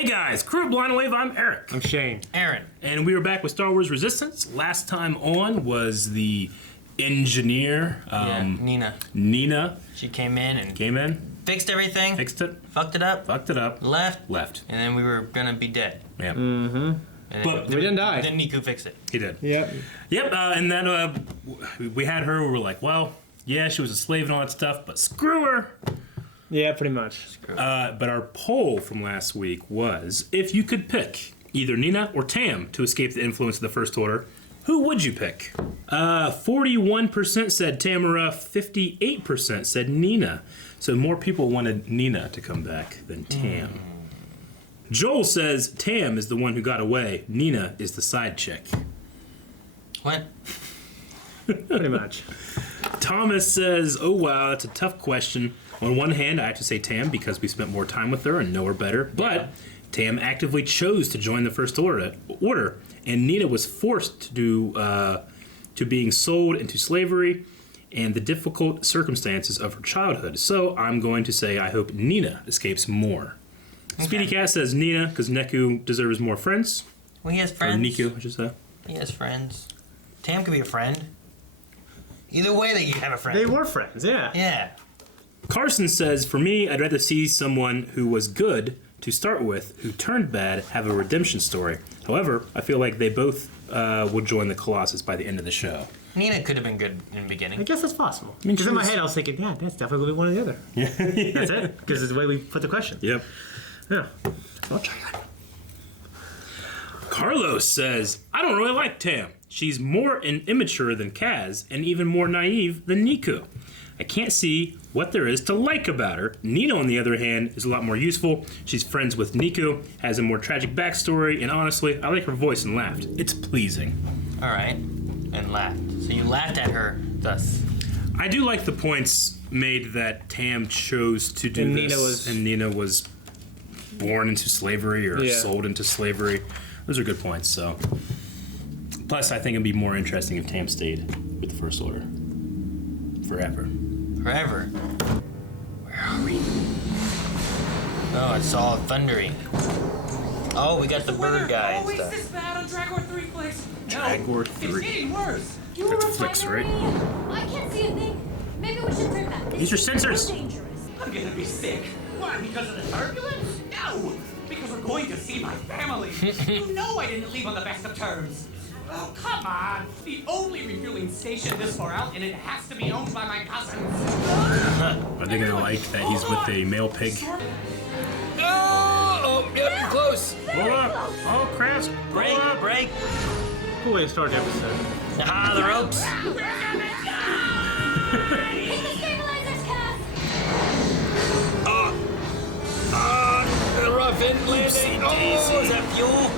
Hey guys, crew of Blind Wave, I'm Eric. I'm Shane. Aaron. And we are back with Star Wars Resistance. Last time on was the engineer, Nina. Nina. She came in and fixed everything. Fixed it. Fucked it up. Left. And then we were gonna be dead. Yeah. And But we didn't die. Then Niku fixed it. He did. Yep. Yep, and then we had her, we were like, well, yeah, she was a slave and all that stuff, but screw her. Yeah, pretty much. But our poll from last week was, if you could pick either Nina or Tam to escape the influence of the First Order, who would you pick? 41% said Tamara, 58% said Nina. So more people wanted Nina to come back than Tam. Joel says Tam is the one who got away. Nina is the side chick. What? Pretty much. Thomas says, oh wow, that's a tough question. On one hand, I have to say Tam because we spent more time with her and know her better. But Tam actively chose to join the First Order, and Nina was forced to being sold into slavery and the difficult circumstances of her childhood. So I'm going to say I hope Nina escapes more. Okay. Speedy Cat says Nina because Neku deserves more friends. Well, he has friends. Or Niku, I should say. He has friends. Tam could be a friend. Either way, that you have a friend. They were friends, yeah. Yeah. Carson says, for me, I'd rather see someone who was good to start with, who turned bad, have a redemption story. However, I feel like they both will join the Colossus by the end of the show. Nina could have been good in the beginning. I guess that's possible. I mean, because in my head I was thinking, yeah, that's definitely going to be one or the other. Yeah. That's it. Because it's the way we put the question. Yep. Yeah. I'll try that. Carlos says, I don't really like Tam. She's more immature than Kaz and even more naive than Niku. I can't see what there is to like about her. Nina, on the other hand, is a lot more useful. She's friends with Niku, has a more tragic backstory, and honestly, I like her voice and laughed. It's pleasing. All right. And laughed. So you laughed at her, thus. I do like the points made that Tam chose to do this, and Nina was born into slavery or sold into slavery. Those are good points, so. Plus, I think it'd be more interesting if Tam stayed with the First Order. Forever. Forever? Where are we? Oh, it's all thundering. Oh, we got the bird guy and always stuff. this bad on Dragor 3 place? Dragor 3. It's getting worse. You were That's Flicks, right? I can't see a thing. Maybe we should turn back. These are sensors. So dangerous. I'm gonna be sick. Why? Because of the turbulence? No! Because we're going to see my family. You know I didn't leave on the best of terms. Oh, come on. The only refueling station this far out, and it has to be owned by my cousins. Are they gonna like that he's with a male pig? Oh, yep, you're close. Pull up! Oh, crap! Break. Cool way to start the episode. Ah, the ropes. Hit the stabilizers, Cass. The rough end landing. Oh, is that fuel?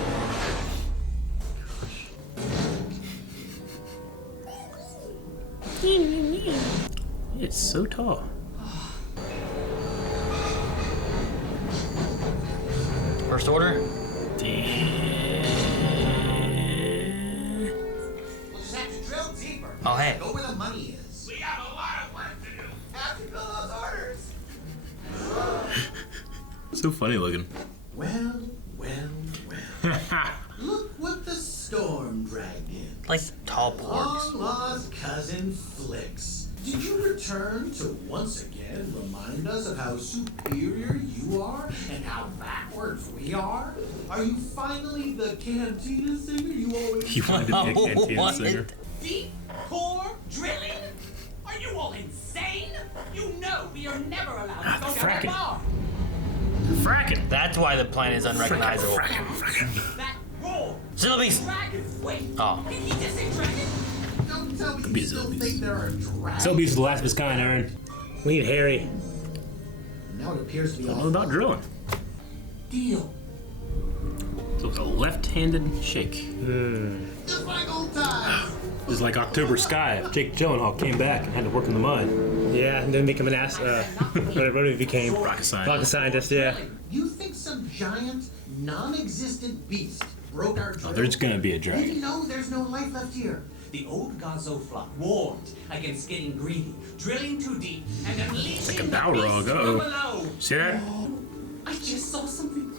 It's so tall. First Order? We'll just have to drill deeper. Oh, hey. Go where the money is. We have a lot of work to do. Have to fill those orders. So funny looking. Well. Look what the storm dragged in. Like tall porks. Long lost cousin Flicks. Did you return to once again remind us of how superior you are and how backwards we are? Are you finally the cantina singer you always You wanted to be a cantina What? singer. Deep core drilling? Are you all insane? You know we are never allowed to go down fracking. that bar. Fracking! That's why the planet is unrecognizable. Fracking. That roar. Zillies. Dragon. Wait. Oh. Did he just say dragon? Don't tell me Be you still zombies. think there are dragons. Selby's the last of his kind, Aaron. We need Harry. Now it appears to be All about drilling. deal. So it's a left-handed shake. Just like old times. It's like October Sky if Jake Gyllenhaal came back and had to work in the mud. Yeah, and then become an ass. Whatever he became. Rocket scientist. Rocket scientist, yeah. You think some giant, non-existent beast broke our drill? Oh, there's gonna be a You dragon. know there's no life left here. The old Gazo flock warned against getting greedy, drilling too deep, and unleashing like a the Balrog, beast uh-oh. from below. See that? I just saw something.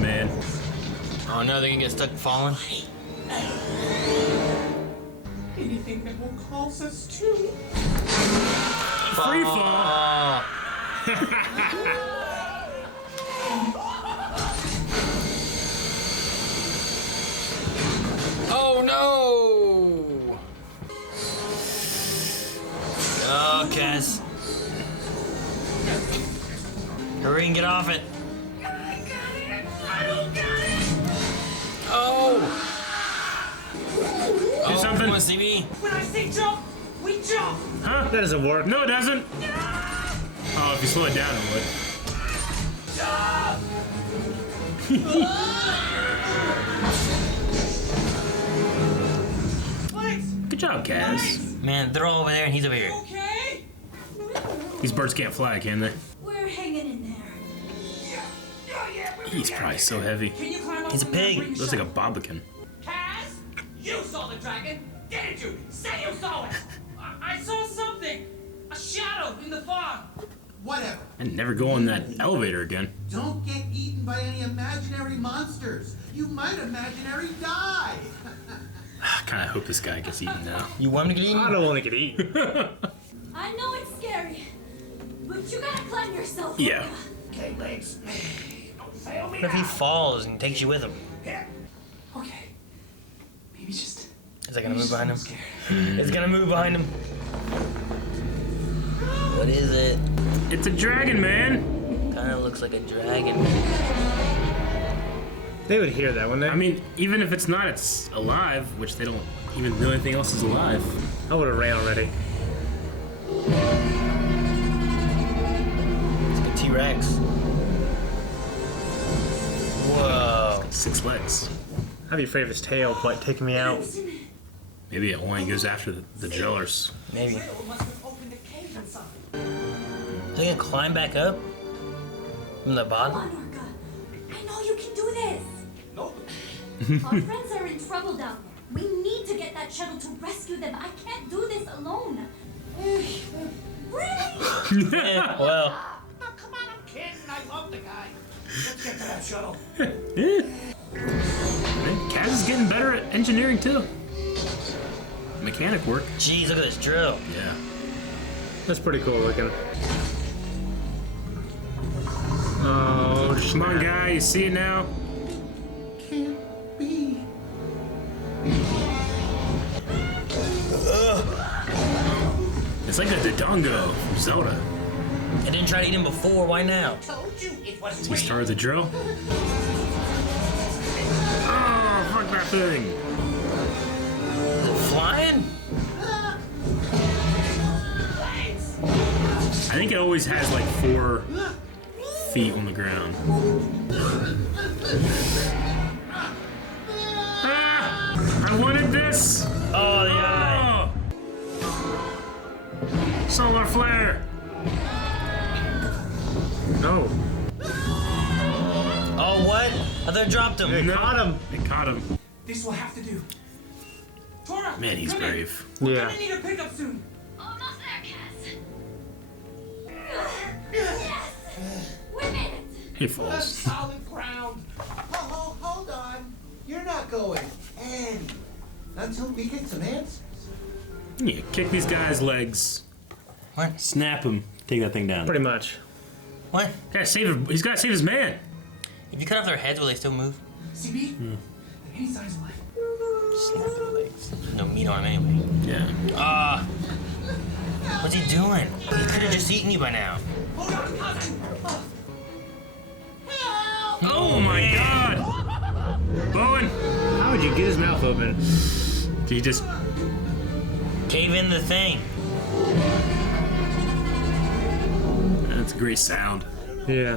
dragon man. Oh no, they're gonna get stuck falling. Anything that will cause us to. Free fall. Oh no! Oh, Cass. Hurry and get off it. Oh! Do something. Come on, CB. When I say jump, we jump. Huh? That doesn't work. No, it doesn't. Oh, if you slow it down, it would. Flex, Good job, Kaz. Man, they're all over there and he's over here. okay? These birds can't fly, can they? We're hanging in there. He's probably so heavy. Can you climb up He's a from there and pig. bring the Looks like a shuttle? bobblekin. Kaz, you saw the dragon, didn't you? Say you saw it. I saw something. A shadow in the fog. Whatever. And never go on that elevator again. Don't get eaten by any imaginary monsters. You might imaginary die. I kind of hope this guy gets eaten now. You want him to get eaten? I don't want to get eaten. I know it's scary, but you gotta climb yourself. Yeah. Okay, legs. Don't fail me What if he now. falls and takes you with him? Yeah. Okay. Maybe just. Is that gonna move behind him? Scared. It's gonna move behind him. What is it? It's a dragon, man. Kinda looks like a dragon. They would hear that, wouldn't they? I mean, even if it's not, it's alive, which they don't even know anything else is alive. I would have ran already. It's like a T-Rex. Whoa. 6 legs. I'd be afraid of his tail, like taking me out. Maybe it only goes after the drillers. Maybe. Riddle must have opened a cave inside. Are they gonna climb back up? From the Come bottom? on, Orca. I know you can do this. Nope. Our friends are in trouble down there. We need to get that shuttle to rescue them. I can't do this alone. Really? Yeah, well, Oh, come on, I'm kidding. I love the guy. Let's get to that shuttle. Kaz is getting better at engineering too. Mechanic work. geez, look at this drill. Yeah. That's pretty cool looking. Oh, Come on, guy. You see it now? Can't be. It's like a Dodongo from Zelda. I didn't try to eat him before, why now? Told you it was He real. started the drill. Oh, fuck that thing. Is it flying? I think it always has like 4 feet on the ground. Ah! I wanted this! Oh, the eye. Oh! Solar flare! no. Oh, what? I thought I dropped him. They caught him. It caught him. This will have to do. Tora, Man, he's come in. brave. We're Yeah. gonna need a pickup soon. Almost there, Cass. Yes! We made it! He That's falls. solid ground. Hold on. You're not going anywhere until we get some answers. Yeah, kick these guys' legs. What? Snap him. Take that thing down. Pretty much. What? He's got to save his man. If you cut off their heads, will they still move? CB, any signs of life? Snap their legs. No meat on him anyway. Yeah. Ah. What's he doing? He could have just eaten you by now. Hold on, cousin. Oh my god! Bowen! How would you get his mouth open? Did he just... Cave in the thing. That's a great sound. Yeah.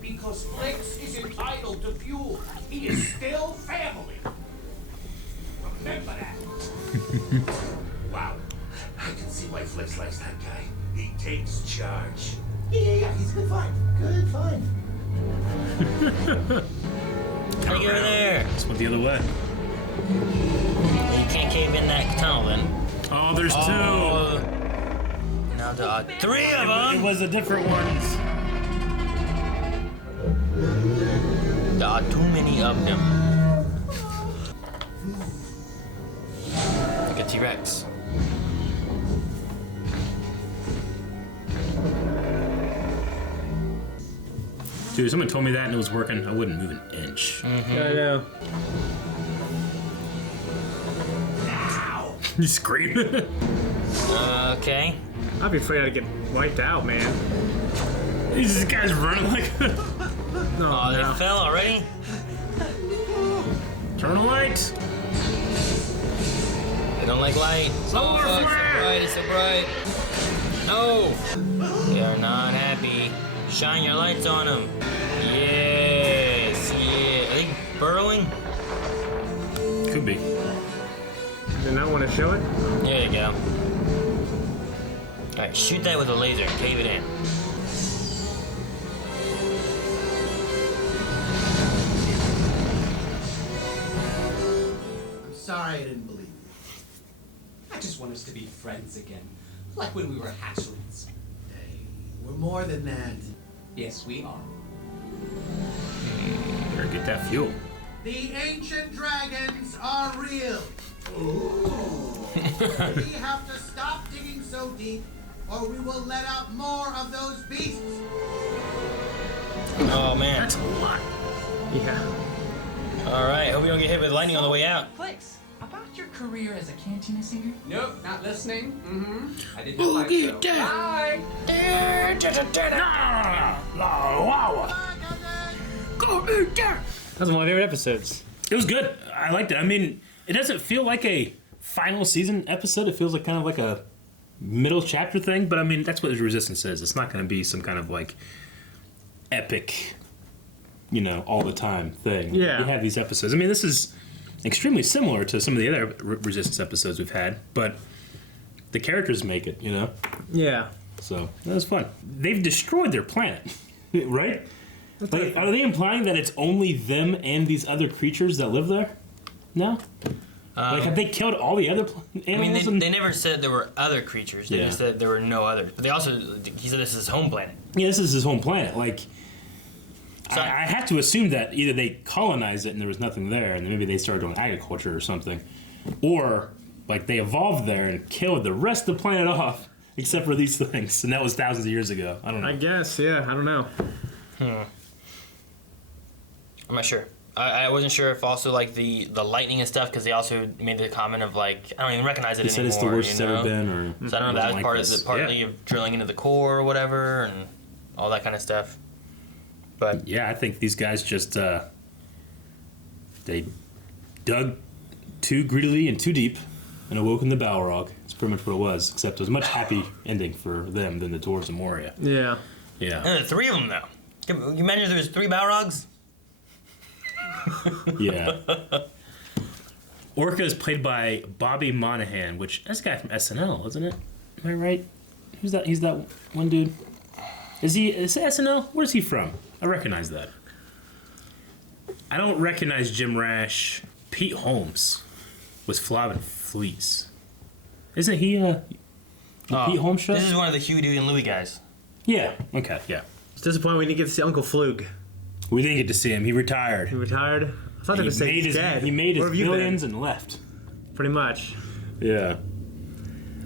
Because Flex is entitled to fuel. He is still family. Remember that. Wow. I can see why Flex likes that guy. He takes charge. Yeah. He's good fine. Good fine. How do you get over there? Just went the other way. Well, you can't cave in that tunnel then. Oh, there's 2! Oh. Now there are 3 of It them. was the different ones. are too many of them. Like a T-Rex. Dude, if someone told me that and it was working, I wouldn't move an inch. Yeah, I know. You scream. Okay. I'd be afraid I'd get wiped out, man. These guys running like. Oh, they fell already? Turn a light. They don't like light. Solar Oh, it's so flare. bright, it's so bright. No! They are not happy. Shine your lights on them. Yes, yeah. Are they burrowing? Could be. Did not want to show it? There you go. Alright, shoot that with a laser. Cave it in. I'm sorry I didn't believe you. I just want us to be friends again. Like when we were hatchlings. Hey, we're more than that. Yes, we are. Better get that fuel. The ancient dragons are real. We have to stop digging so deep, or we will let out more of those beasts. Oh man. That's a lot. Yeah. Alright, hope we don't get hit with lightning on the way out. Flex, about your career as a cantina singer? Nope, not listening. Mm-hmm. I did not like so. Bye! Go eat that. That's one of my favorite episodes. It was good. I liked it. I mean, it doesn't feel like a final season episode. It feels like kind of like a middle chapter thing. But I mean, that's what Resistance is. It's not going to be some kind of like epic, all the time thing. Yeah. You have these episodes. I mean, this is extremely similar to some of the other Resistance episodes we've had, but the characters make it, Yeah. So that was fun. They've destroyed their planet, right? Like, are they implying that it's only them and these other creatures that live there? No? Like, have they killed all the other animals? I mean, they never said there were other creatures. They Yeah. just said there were no others. But they also, he said this is his home planet. Yeah, this is his home planet. Like, So- I have to assume that either they colonized it and there was nothing there, and maybe they started doing agriculture or something, or like they evolved there and killed the rest of the planet off, except for these things, and that was thousands of years ago. I don't know. I guess, yeah. I don't know. I'm not sure. I wasn't sure if also like the lightning and stuff, because they also made the comment of like, I don't even recognize it They said anymore. it's the worst it's you know? ever been, or So I don't know if that was like part this. of the partly Yeah. of drilling into the core or whatever, and all that kind of stuff. But Yeah, I think these guys just they dug too greedily and too deep and awoke in the Balrog. That's pretty much what it was, except it was a much happy ending for them than the Dwarves of Moria. Yeah. Yeah. there are three of them though. Can you imagine if there was 3 Balrogs? Yeah. Orca is played by Bobby Monahan, which that's a guy from SNL, isn't it? Am I right? Who's that? He's that one dude. Is it SNL? Where's he from? I recognize that. I don't recognize Jim Rash. Pete Holmes was Flavin Fleece. Isn't he the Pete Holmes show? This is one of the Huey, Dewey, and Louie guys. Yeah. Okay. Yeah. It's disappointing we didn't get to see Uncle Flug. We didn't get to see him. He retired. He retired. I thought they would say he's dead. He made Where his have you been? billions and left. Pretty much. Yeah.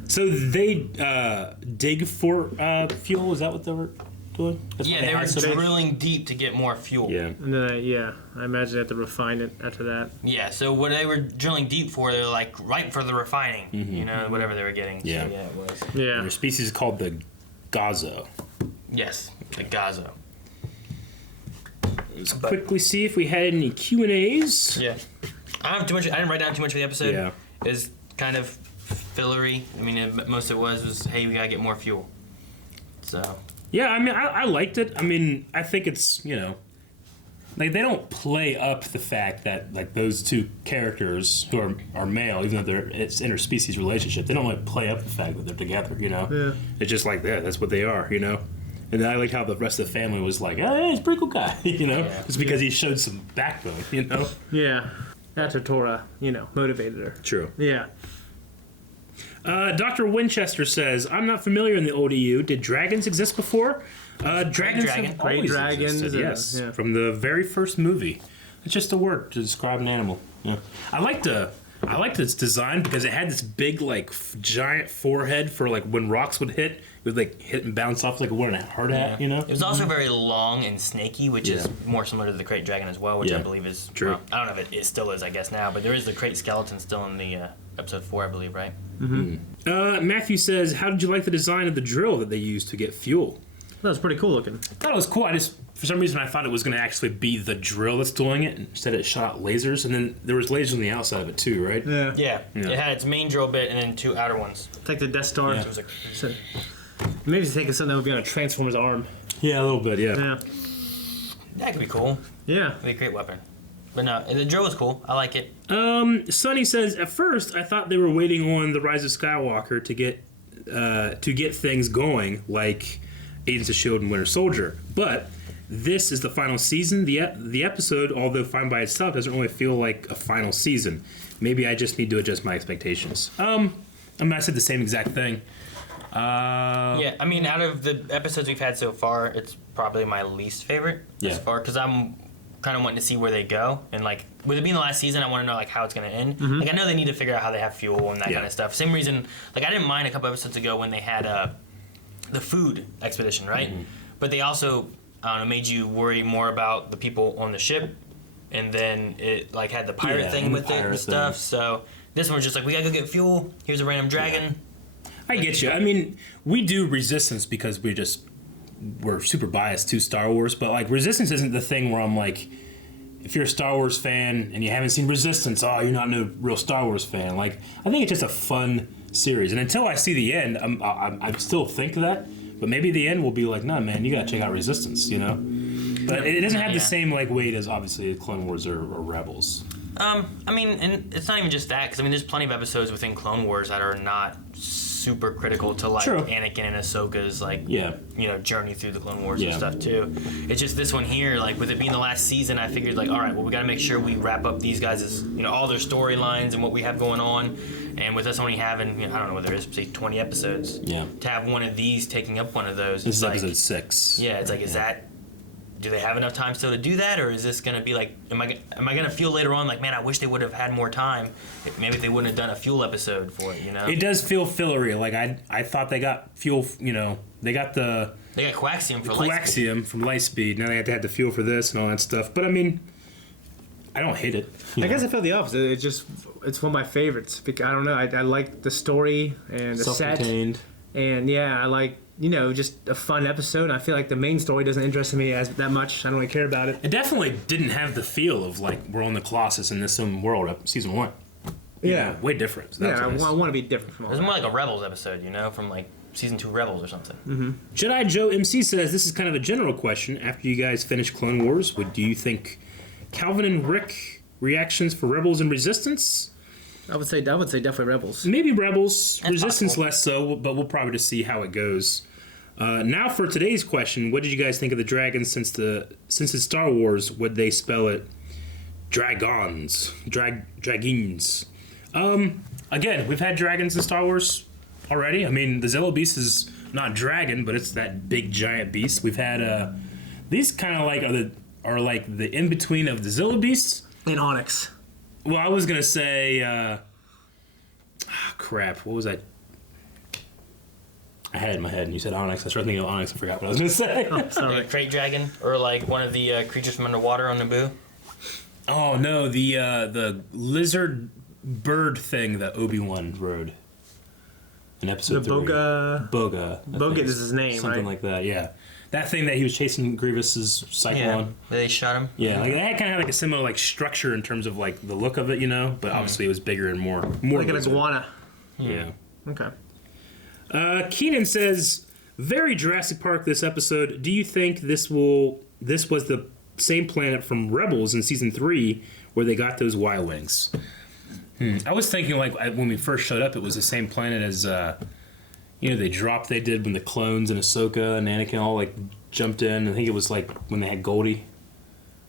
So they dig for fuel. Is that what they were doing? That's Yeah, why they were had so much- drilling deep to get more fuel. Yeah. And then, yeah, I imagine they have to refine it after that. Yeah, so what they were drilling deep for, they're like right for the refining, you know, whatever they were getting. Yeah. So, yeah, it was. Yeah. Their species is called the Gazo. Yes, the Gazo. Let's quickly see if we had any Q&As. Yeah. I don't have too much. I didn't write down too much for the episode. Yeah. It was kind of fillery. I mean, most of it was, hey, we gotta get more fuel. So. Yeah, I mean, I liked it. I mean, I think it's, like they don't play up the fact that like those two characters who are male, even though it's interspecies relationship, they don't like play up the fact that they're together, Yeah. It's just like that. That's what they are, And I like how the rest of the family was like, oh, yeah, he's a pretty cool guy, Yeah. It's because he showed some backbone, Yeah. That's what Torah, motivated her. True. Yeah. Dr. Winchester says, I'm not familiar in the old EU. Did dragons exist before? Dragons dragon. have Great always dragons, existed, yes. yeah. From the very first movie. It's just a word to describe an animal. Yeah. I liked its design because it had this big, like, giant forehead for, like, when rocks would hit. It would, like, hit and bounce off like a hard hat, you know? It was also very long and snaky, which is more similar to the Crate Dragon as well, which I believe is... True. Well, I don't know if it still is, I guess, now, but there is the Crate Skeleton still in the episode 4, I believe, right? Matthew says, how did you like the design of the drill that they used to get fuel? That was pretty cool looking. I thought it was cool. For some reason, I thought it was going to actually be the drill that's doing it. Instead, it shot out lasers, and then there was lasers on the outside of it too, right? Yeah. It had its main drill bit and then 2 outer ones. It's like the Death Star. It was like, So, maybe it's taking something that would be on a Transformer's arm. Yeah, a little bit. Yeah. Yeah. that could be cool. Yeah. It'd be a great weapon. But no, the drill was cool. I like it. Sonny says, at first, I thought they were waiting on the Rise of Skywalker to get things going, like Agents of S.H.I.E.L.D. and Winter Soldier, but this is the final season. The episode, although fine by itself, doesn't really feel like a final season. Maybe I just need to adjust my expectations. I said the same exact thing. Yeah, I mean, out of the episodes we've had so far, it's probably my least favorite as far, because I'm kind of wanting to see where they go, and like with it being the last season, I want to know like how it's going to end. Like I know they need to figure out how they have fuel and that kind of stuff. Same reason, like I didn't mind a couple episodes ago when they had the food expedition, right? But they also made you worry more about the people on the ship, and then it like had the pirate thing with it and stuff. So this one's just like, we gotta go get fuel. Here's a random dragon. I get you. I mean, we do Resistance because we're super biased to Star Wars, but like Resistance isn't the thing where I'm like, if you're a Star Wars fan and you haven't seen Resistance, you're not a real Star Wars fan. Like, I think it's just a fun series, and until I see the end, I still think that. But maybe the end will be like, nah, man, you gotta check out Resistance, you know? But it doesn't have the same like weight as obviously Clone Wars or Rebels. I mean, and it's not even just that, because I mean, there's plenty of episodes within Clone Wars that are not super critical to like Anakin and Ahsoka's like journey through the Clone Wars and stuff too. It's just this one here, like with it being the last season, I figured like, all right, well, we got to make sure we wrap up these guys' all their storylines and what we have going on. And with us only having, I don't know whether it's say 20 episodes, to have one of these taking up one of those. This is like, episode 6. Yeah, it's like, is that? Do they have enough time still to do that, or is this gonna be like? Am I gonna feel later on like, man, I wish they would have had more time. Maybe they wouldn't have done a fuel episode for it. It does feel fillery. Like I thought they got fuel. They got coaxium for coaxium from Lightspeed. Now they have to have the fuel for this and all that stuff. But I mean, I don't hate it. I guess I feel the opposite. It's one of my favorites. Because I don't know. I like the story and the set. Self-contained. And yeah, I like just a fun episode. I feel like the main story doesn't interest me that much. I don't really care about it. It definitely didn't have the feel of like we're on the Colossus in this world season 1. Way different. So I want to be different from all It was that. more like a Rebels episode, from like season 2 Rebels or something. Jedi Joe MC says this is kind of a general question. After you guys finish Clone Wars, do you think Calvin and Rick reactions for Rebels and Resistance? I would say definitely Rebels. Maybe Rebels. That's Resistance possible. less so, but we'll probably just see how it goes. Now for today's question, what did you guys think of the dragons since it's Star Wars? Would they spell it dragons? Dragons. Again, we've had dragons in Star Wars already. I mean, the Zillo Beast is not dragon, but it's that big giant beast. We've had these kind of like are like the in between of the Zillo Beasts And Onyx. Well, I was gonna say, crap. What was that? I had it in my head, and you said Onyx. I started thinking of Onyx. I forgot what I was gonna say. Sorry. Like a Crate Dragon, or like one of the creatures from underwater on Naboo. Oh no, the lizard bird thing that Obi-Wan rode in episode 3. Boga. Boga is his name, something right? like that. Yeah, that thing that he was chasing Grievous's Cyclone. They shot him. Yeah, like that kind of had like a similar like structure in terms of like the look of it, but obviously it was bigger and more Like an lizard. iguana. Yeah. Okay. Keenan says, very Jurassic Park this episode. Do you think this was the same planet from Rebels in season 3 where they got those Y-Wings? I was thinking like when we first showed up, it was the same planet as, the drop they did when the clones and Ahsoka and Anakin all like jumped in. I think it was like when they had Goldie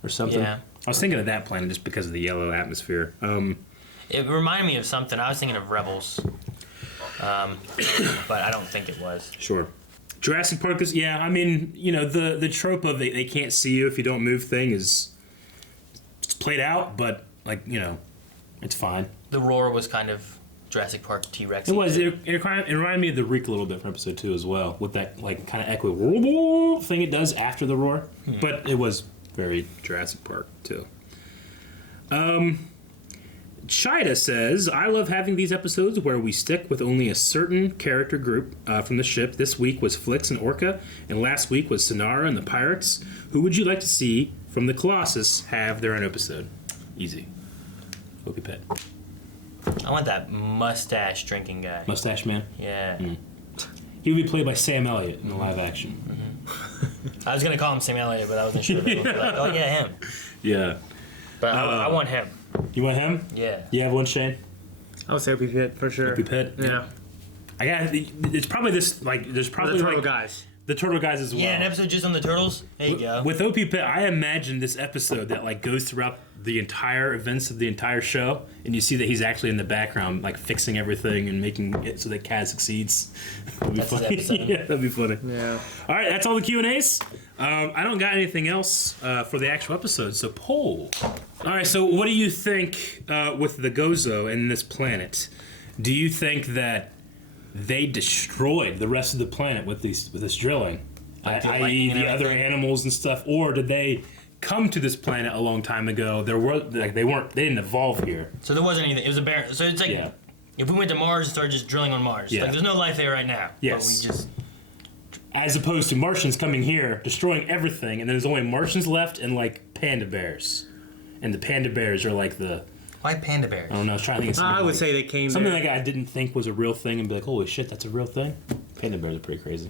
or something. Yeah. I was thinking of that planet just because of the yellow atmosphere. It reminded me of something. I was thinking of Rebels. But I don't think it was. Sure. Jurassic Park is, I mean, the trope of they can't see you if you don't move thing is played out, but like it's fine. The roar was kind of Jurassic Park T-Rex. It was. It reminded me of the Reek a little bit from episode 2 as well, with that like kind of echo thing it does after the roar. But it was very Jurassic Park too. Shida says, I love having these episodes where we stick with only a certain character group from the ship. This week was Flix and Orca, and last week was Sonara and the Pirates. Who would you like to see from the Colossus have their own episode? Easy. Opie Pet. I want that mustache drinking guy. Mustache Man? Yeah. He would be played by Sam Elliott in the live action. I was going to call him Sam Elliott, but I wasn't sure. Like, oh, yeah, him. Yeah. But I want him. You want him? Yeah. You have one, Shane? I would say Opie Pit for sure. Opie Pit? Yeah. It's probably this, like, there's probably The Turtle like, guys. The Turtle guys as well. Yeah, an episode just on the turtles. There you go. With Opie Pit, I imagine this episode that like goes throughout the entire events of the entire show, and you see that he's actually in the background, like fixing everything and making it so that Kaz succeeds. That'd be funny. Yeah, that'd be funny. Yeah. All right, that's all the Q&As. I don't got anything else for the actual episode, so poll. All right, so what do you think with the Gozo and this planet? Do you think that they destroyed the rest of the planet with this drilling, Like the i.e. lightning and the other everything? animals and stuff, or did they come to this planet a long time ago? They didn't evolve here. So there wasn't anything. It was a barren. So it's like if we went to Mars and started just drilling on Mars, like there's no life there right now. Yes. But we just. As opposed to Martians coming here, destroying everything, and there's only Martians left and like panda bears, and the panda bears are like the. Why panda bears? I don't know. I was trying to think of something. I would say they came something there. like I didn't think was a real thing, and be like, holy shit, that's a real thing. Panda bears are pretty crazy.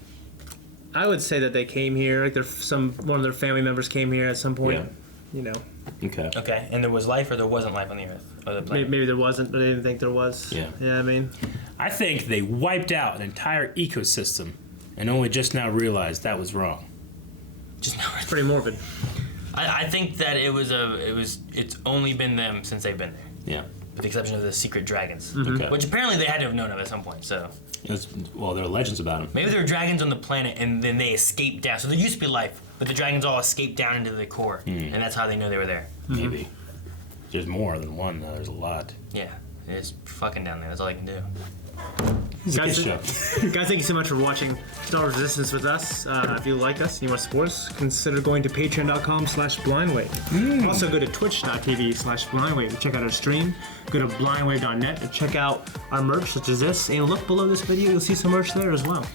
I would say that they came here. Like one of their family members came here at some point. Yeah. You know. Okay. Okay, and there was life or there wasn't life on the Earth or the planet? Maybe there wasn't, but I didn't think there was. Yeah. Yeah, I mean. I think they wiped out an entire ecosystem, and only just now realized that was wrong. Just now. It's pretty morbid. I think that it's only been them since they've been there, Yeah. with the exception of the secret dragons, Okay. which apparently they had to have known of at some point. So Well, there are legends about them. maybe there were dragons on the planet and then they escaped down. So there used to be life, but the dragons all escaped down into the core, and that's how they know they were there. Maybe. There's more than one, though. There's a lot. Yeah, it's fucking down there. That's all you can do. It's a Guys, kid show. Guys, thank you so much for watching Star Wars Resistance with us. If you like us and you want to support us, consider going to patreon.com/blindwave. Also go to twitch.tv/blindwave to check out our stream. Go to blindwave.net and check out our merch such as this. And look below this video, you'll see some merch there as well.